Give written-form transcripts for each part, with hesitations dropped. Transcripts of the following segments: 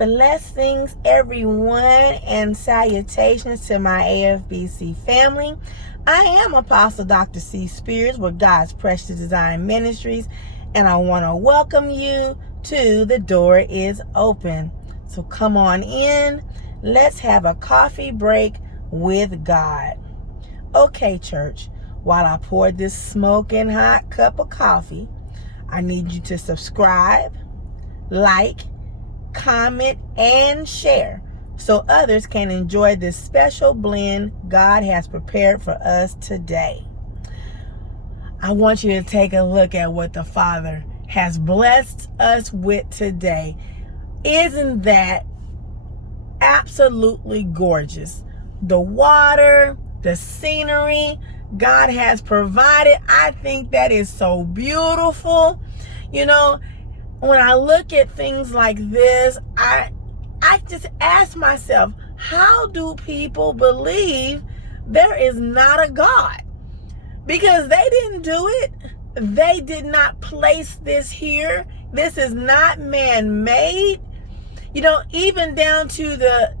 Blessings, everyone, and salutations to my AFBC family. I am Apostle Dr. C. Spears with God's Precious Design Ministries, and I want to welcome you to The Door is Open. So come on in. Let's have a coffee break with God. Okay, church, while I pour this smoking hot cup of coffee, I need you to subscribe, like, comment, and share so others can enjoy this special blend God has prepared for us today. I want you to take a look at what the Father has blessed us with today. Isn't that absolutely gorgeous? The water, the scenery God has provided. I think that is so beautiful. You know, when I look at things like this, I just ask myself, how do people believe there is not a God? Because they didn't do it. They did not place this here. This is not man-made. You know, even down to the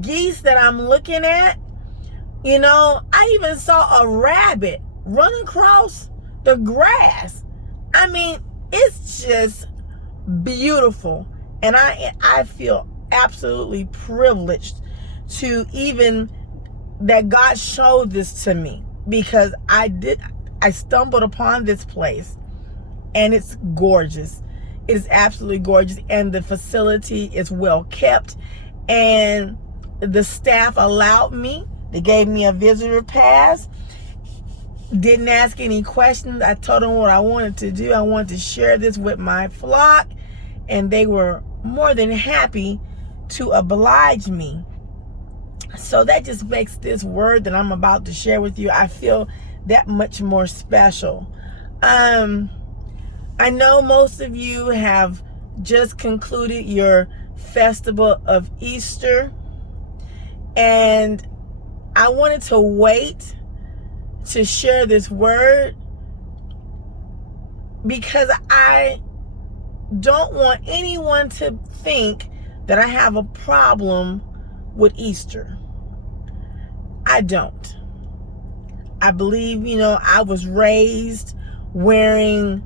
geese that I'm looking at. You know, I even saw a rabbit run across the grass. I mean, it's just beautiful. And I feel absolutely privileged to even that God showed this to me, because I stumbled upon this place and it's gorgeous. It is absolutely gorgeous, and the facility is well kept, and the staff allowed me. They gave me a visitor pass. Didn't ask any questions. I told them what I wanted to do. I wanted to share this with my flock, and they were more than happy to oblige me. So that just makes this word that I'm about to share with you, I feel that much more special. I know most of you have just concluded your festival of Easter, and I wanted to wait to share this word because I don't want anyone to think that I have a problem with Easter. I don't. I believe, I was raised wearing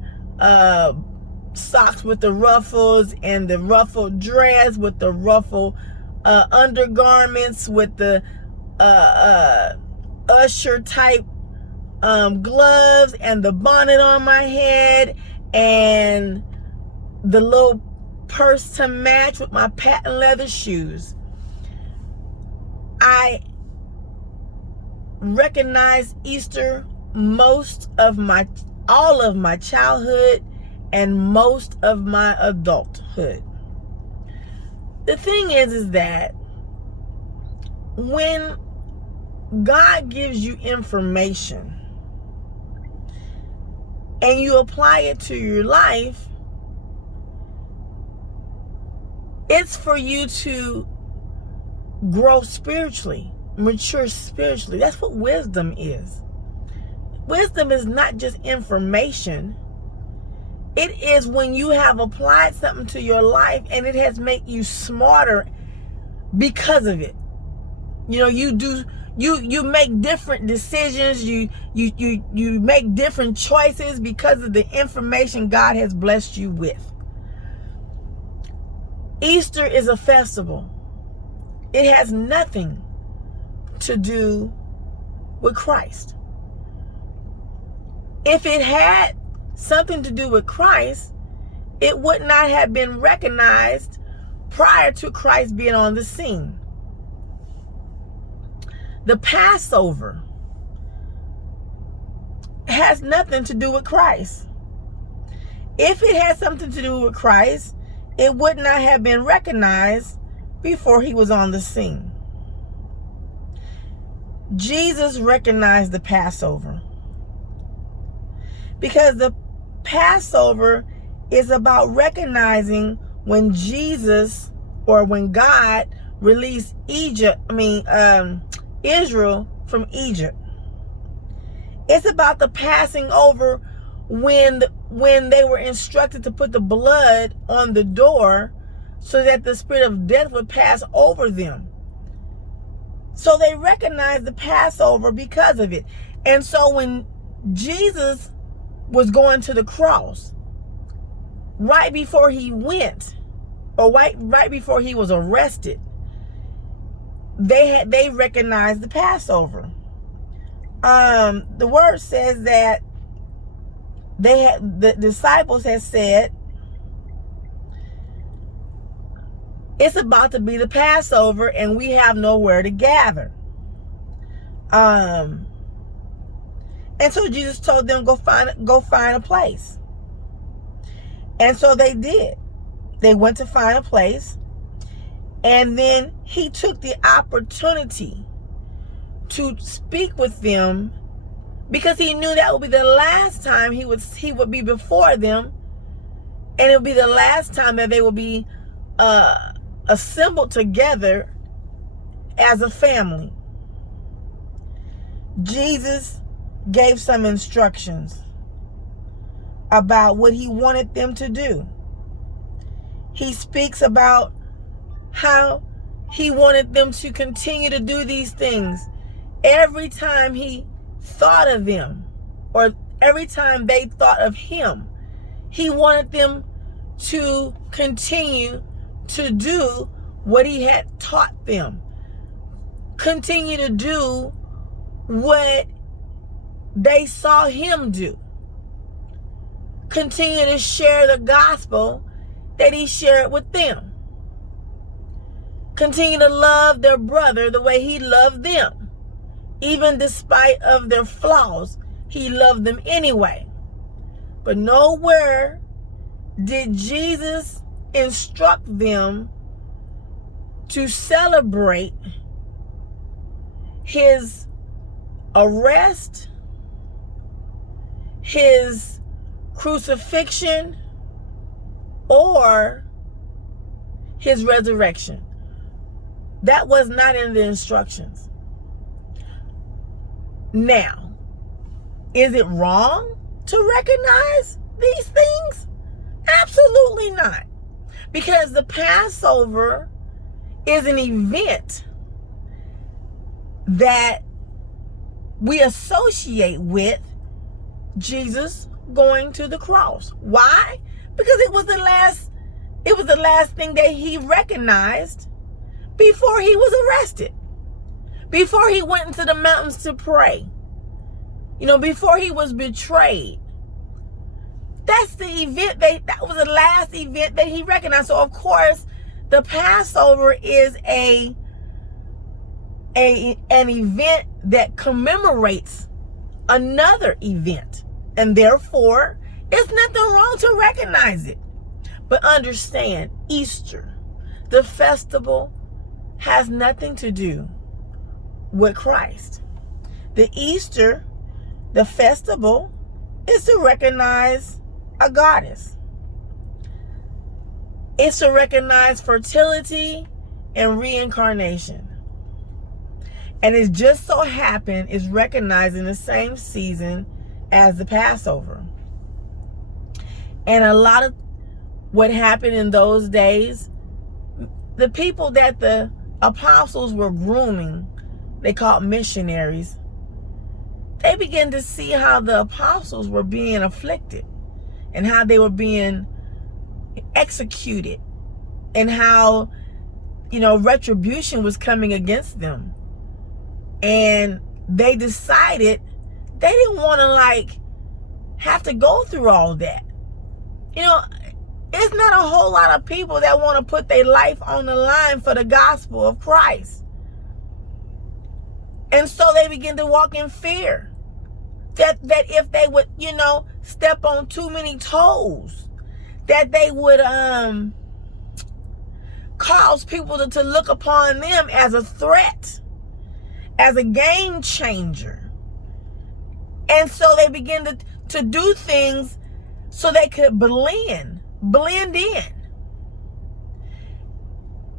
socks with the ruffles and the ruffled dress with the ruffled undergarments with the usher type gloves and the bonnet on my head and the little purse to match with my patent leather shoes. I recognize Easter all of my childhood and most of my adulthood. The thing is that when God gives you information and you apply it to your life, it's for you to grow spiritually, mature spiritually. That's what wisdom is. Wisdom is not just information. It is when you have applied something to your life and it has made you smarter because of it. You make different decisions. You make different choices because of the information God has blessed you with. Easter is a festival. It has nothing to do with Christ. If it had something to do with Christ, it would not have been recognized prior to Christ being on the scene. The Passover has nothing to do with Christ. If it had something to do with Christ, it would not have been recognized before he was on the scene. Jesus recognized the Passover because the Passover is about recognizing when Jesus or when God released Israel from Egypt. It's about the passing over when they were instructed to put the blood on the door so that the spirit of death would pass over them. So they recognized the Passover because of it. And so when Jesus was going to the cross, right before he went, or right before he was arrested, they recognized the Passover. The word says that the disciples had said, it's about to be the Passover and we have nowhere to gather. And so Jesus told them, go find a place. And so they did. They went to find a place. And then he took the opportunity to speak with them, because he knew that would be the last time he would be before them, and it would be the last time that they would be assembled together as a family. Jesus gave some instructions about what he wanted them to do. He speaks about how he wanted them to continue to do these things every time he thought of them, or every time they thought of him. He wanted them to continue to do what he had taught them. Continue to do what they saw him do. Continue to share the gospel that he shared with them. Continue to love their brother the way he loved them. Even despite of their flaws, he loved them anyway. But nowhere did Jesus instruct them to celebrate his arrest, his crucifixion, or his resurrection. That was not in the instructions. Now, is it wrong to recognize these things? Absolutely not. Because the Passover is an event that we associate with Jesus going to the cross. Why? Because it was the last thing that he recognized before he was arrested. Before he went into the mountains to pray. Before he was betrayed. That's the event that was the last event that he recognized. So of course, the Passover is an event that commemorates another event. And therefore, it's nothing wrong to recognize it. But understand, Easter, the festival, has nothing to do with Christ. The Easter, the festival, is to recognize a goddess. It's to recognize fertility and reincarnation. And it just so happened is recognized in the same season as the Passover. And a lot of what happened in those days, the people that the apostles were grooming, they called missionaries, they began to see how the apostles were being afflicted and how they were being executed and how, retribution was coming against them. And they decided they didn't want to have to go through all that. It's not a whole lot of people that want to put their life on the line for the gospel of Christ. And so they begin to walk in fear that if they would, step on too many toes, that they would cause people to look upon them as a threat, as a game changer. And so they begin to do things so they could blend in.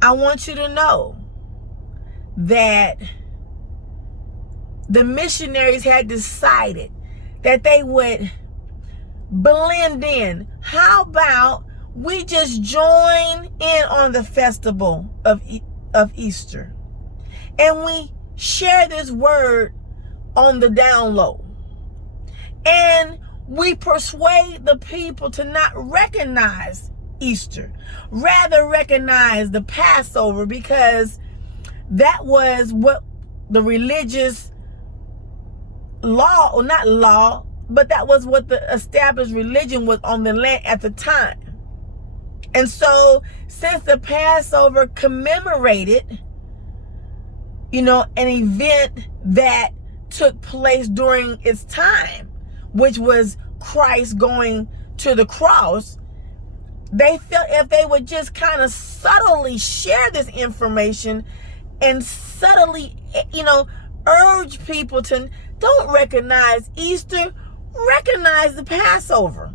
I want you to know that the missionaries had decided that they would blend in. How about we just join in on the festival of Easter. And we share this word on the down low. And we persuade the people to not recognize Easter, rather recognize the Passover, because that was what the religious law, or not law, but that was what the established religion was on the land at the time. And so, since the Passover commemorated, an event that took place during its time, which was Christ going to the cross, they felt if they would just kind of subtly share this information and subtly, urge people to don't recognize Easter, recognize the Passover,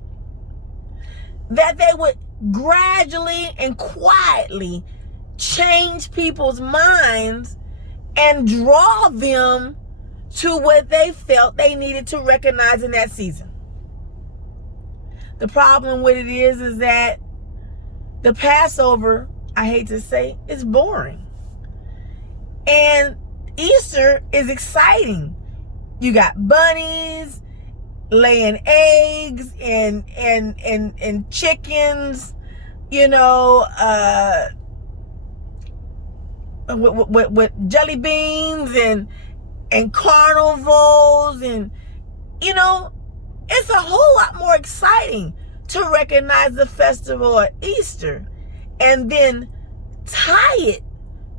that they would gradually and quietly change people's minds and draw them to what they felt they needed to recognize in that season. The problem with it is that the Passover, I hate to say, is boring. And Easter is exciting. You got bunnies laying eggs and chickens, with jelly beans and carnivals, and it's a whole lot more exciting to recognize the festival of Easter and then tie it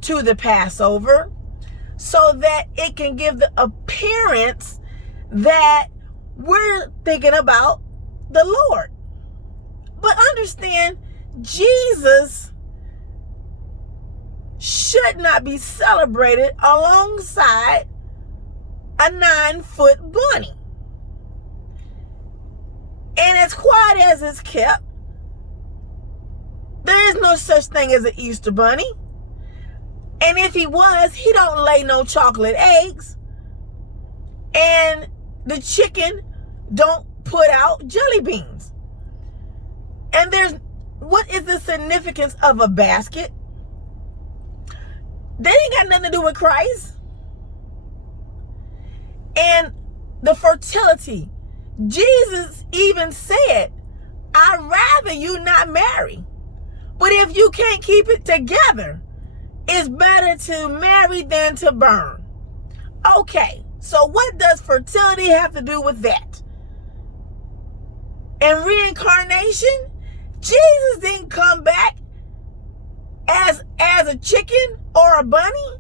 to the Passover so that it can give the appearance that we're thinking about the Lord. But understand, Jesus should not be celebrated alongside a 9-foot bunny. And as quiet as it's kept, there is no such thing as an Easter bunny. And if he was, he don't lay no chocolate eggs. And the chicken don't put out jelly beans. And what is the significance of a basket? They ain't got nothing to do with Christ. And the fertility. Jesus even said, I'd rather you not marry. But if you can't keep it together, it's better to marry than to burn. Okay, so what does fertility have to do with that? And reincarnation? Jesus didn't come back as a chicken or a bunny.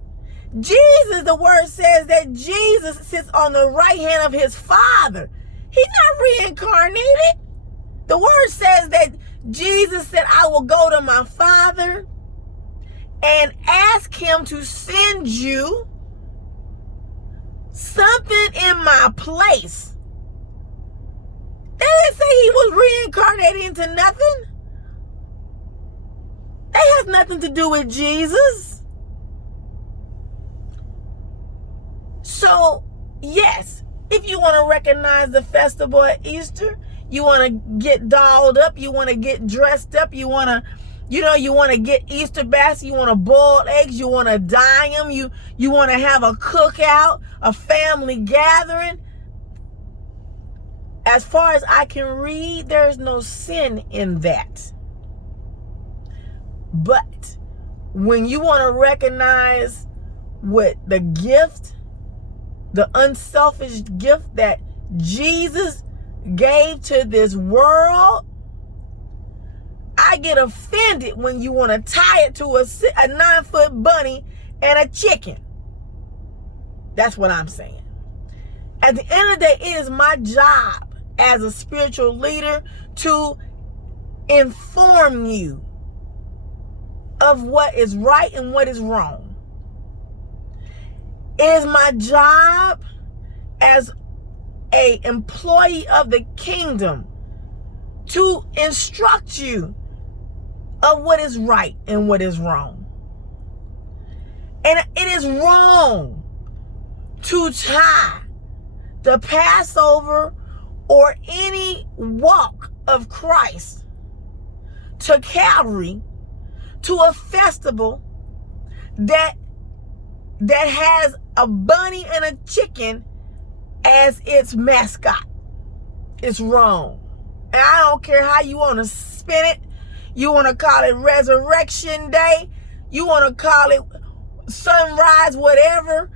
Jesus, the word says that Jesus sits on the right hand of his Father. He's not reincarnated. The word says that Jesus said, I will go to my Father and ask him to send you something in my place. They didn't say he was reincarnated into nothing. That has nothing to do with Jesus. So, yes, if you want to recognize the festival of Easter, you want to get dolled up, you want to get dressed up, you want to get Easter baskets, you want to boil eggs, you want to dye them, you want to have a cookout, a family gathering. As far as I can read, there's no sin in that. But when you want to recognize what the gift, the unselfish gift that Jesus gave to this world, I get offended when you want to tie it to a 9-foot bunny and a chicken. That's what I'm saying. At the end of the day, it is my job as a spiritual leader to inform you of what is right and what is wrong. It is my job as an employee of the kingdom to instruct you of what is right and what is wrong. And it is wrong to tie the Passover or any walk of Christ to Calvary to a festival that has a bunny and a chicken as its mascot. It's wrong. And I don't care how you want to spin it. You want to call it Resurrection Day. You want to call it sunrise, whatever.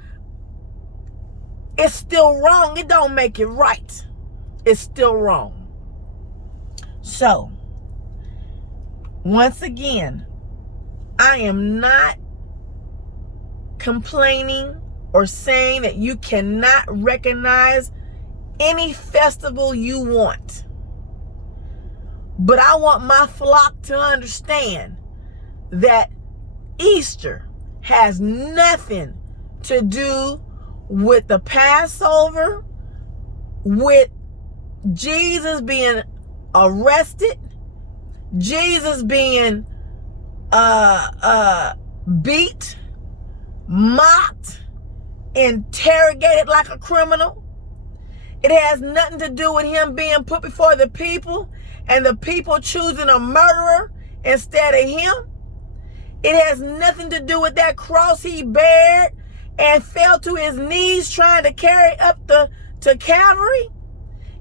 It's still wrong. It don't make it right. It's still wrong. So, once again, I am not complaining or saying that you cannot recognize any festival you want. But I want my flock to understand that Easter has nothing to do with the Passover, with Jesus being arrested, Jesus being beat, mocked, interrogated like a criminal. It has nothing to do with him being put before the people and the people choosing a murderer instead of him. It has nothing to do with that cross he bared and fell to his knees trying to carry up to Calvary.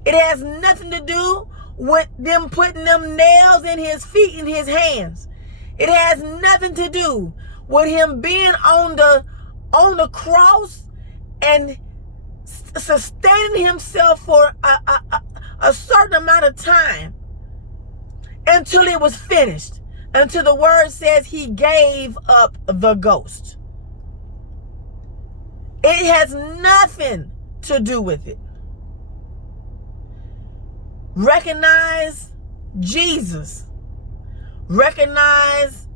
It has nothing to do with them putting them nails in his feet and his hands. It has nothing to do with him being on the cross and sustaining himself for a certain amount of time until it was finished, until the word says he gave up the ghost. It has nothing to do with it. Recognize Jesus. Recognize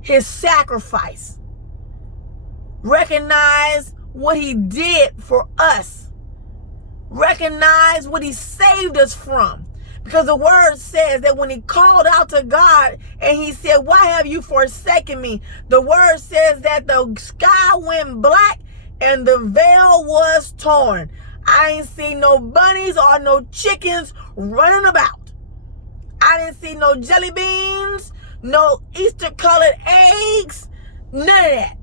his sacrifice. Recognize what he did for us. Recognize what he saved us from. Because the word says that when he called out to God and he said, "Why have you forsaken me?" The word says that the sky went black and the veil was torn. I ain't seen no bunnies or no chickens running about. I didn't see no jelly beans, no Easter colored eggs, none of that.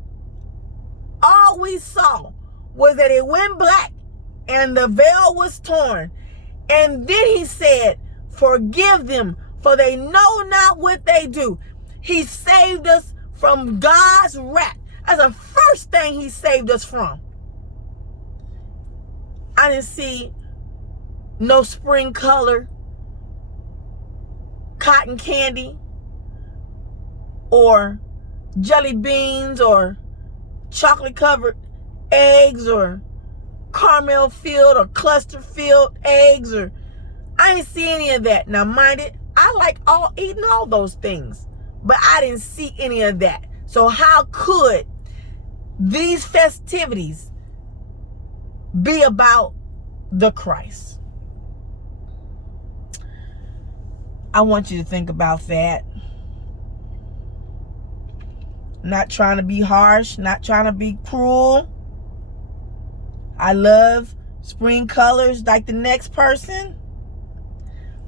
All we saw was that it went black and the veil was torn. And then he said, "Forgive them, for they know not what they do." He saved us from God's wrath. That's the first thing he saved us from. I didn't see no spring color cotton candy or jelly beans or chocolate covered eggs or caramel filled or cluster filled eggs, or I didn't see any of that. Now mind it, I like eating all those things, but I didn't see any of that. So how could these festivities be about the Christ? I want you to think about that. Not trying to be harsh, not trying to be cruel. I love spring colors like the next person.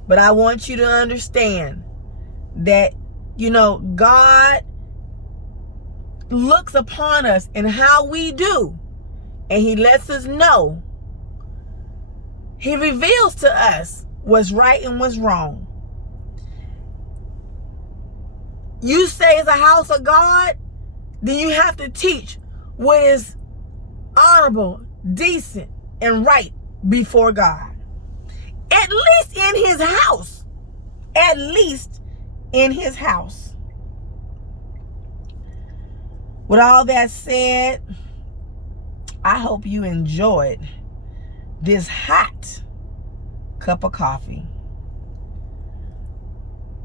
But I want you to understand that, God looks upon us and how we do. And he lets us know. He reveals to us what's right and what's wrong. You say it's a house of God, then you have to teach what is honorable, decent, and right before God. At least in his house. At least in his house. With all that said, I hope you enjoyed this hot cup of coffee.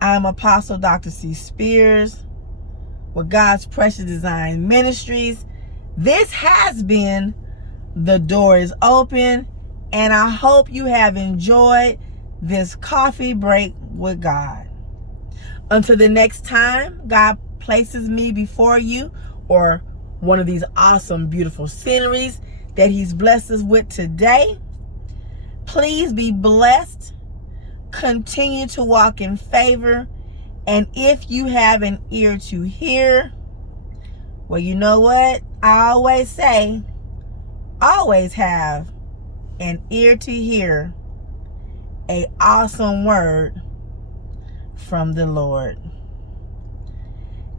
I'm Apostle Dr. C. Spears with God's Precious Design Ministries. This has been The Door is Open, and I hope you have enjoyed this coffee break with God. Until the next time God places me before you, or one of these awesome, beautiful sceneries that he's blessed us with today, please be blessed. Continue to walk in favor And if you have an ear to hear, well, you know what? I always say, always have an ear to hear a awesome word from the Lord.